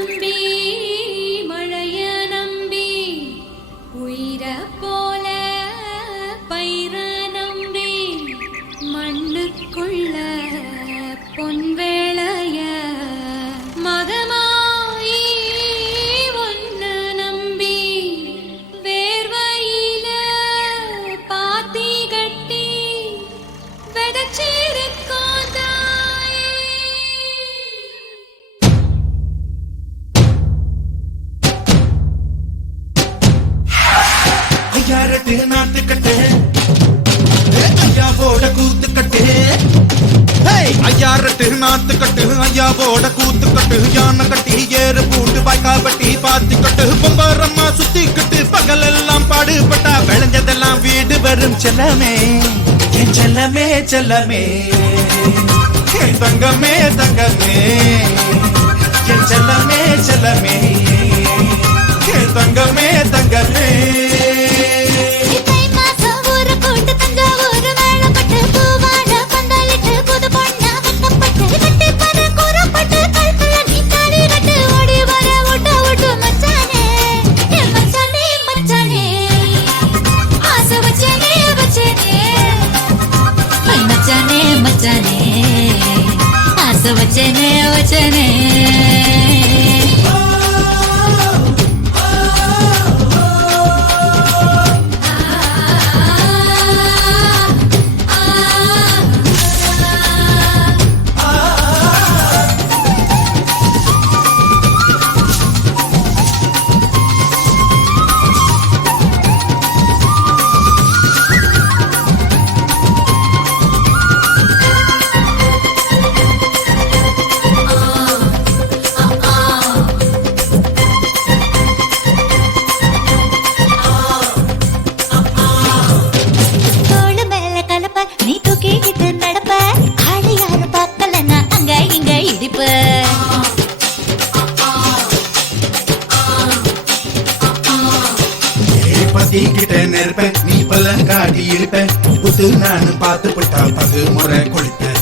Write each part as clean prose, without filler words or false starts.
நம்பி மழைய நம்பி உயிர போல பயிர நம்பி மண்ணுக்குள்ள பொன்வேளைய மகமாயி ஒன்னு நம்பி வேர்வையில பாத்தி கட்டி வெதச்சிருக்கோம் தாயே. ஐயாரட்டு நாட்டுக்கட்டு ஐயாவோட கூத்துக்கட்டு ஐயாரட்டு நாட்டுக்கட்டு ஐயாவோட கூத்துக்கட்டு யானை கட்டி ஏறு பூண்டு வாய்க்கால் பட்டி பாத்திக்கட்டு பொம்பரம்மா சுத்திக்கிட்டு பகல் எல்லாம் பாடுபட்டா விளைஞ்சதெல்லாம் வீடு வரும் செல்லமே என் செல்லமே செல்லமே என் தங்கமே தங்கமே என் செல்லமே செல்லமே என் தங்கமே தங்கமே. वचने वचने கிட்ட நெருப்பேன் நீ பலங்காடி இருப்பேன் புத்து நான் பார்த்து போட்டா பகு முறை குளிப்பேன்.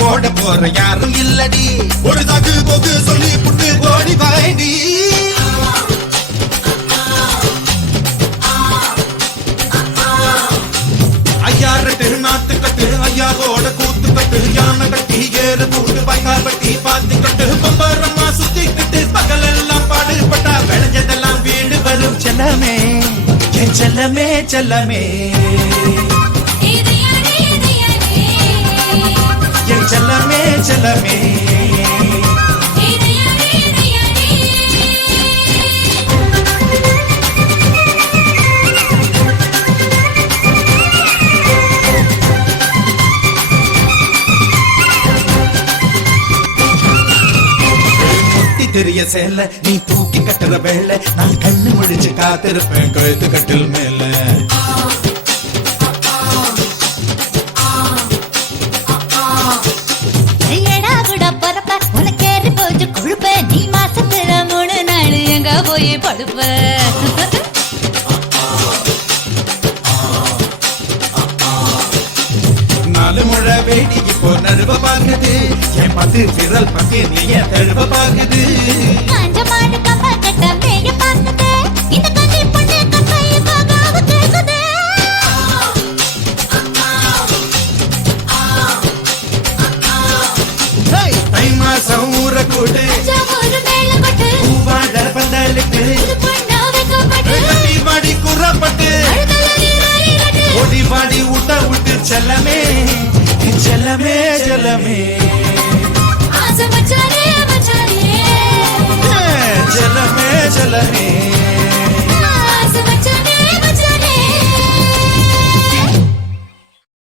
போட போற யாரும் இல்லடி ஒரு தகு போகு சொல்லி புட்டு ஓடி வாடி. ஐயாரட்டு நாட்டுக்கட்டு ஐயாவோட கூத்துக்கட்டு யானை கட்டி ஏறு பூண்டு வாய்க்கால் பட்டி பாத்திக்கட்டு பொம்பரம்மா சுத்திக்கிட்டு பகல் எல்லாம் பாடுபட்டா விளைஞ்சதெல்லாம் வீடு வரும் செல்லமே என் செல்லமே செல்லமே என் செல்லமே செல்லமே. தெரிய சேல நீ தூக்கி கட்டுற வேலை நான் கண்ணு முடிச்சு காத்திருப்பேன் கழுத்து கட்டில் மேல. நீ மாசத்துல 3 நாள் எங்க போய் படுப்ப. நாலு முழை வேடி இப்போ நடுவ பாக்குது என் பத்து விரல் பத்தி நீ தழுவ பாக்குது. சூரக்கூடு பூவாழ பந்தலிட்டு வாடி குறப்பட்டு ஓடி வாடி விட்ட விட்டு செல்லமே செல்லமே செல்லமே.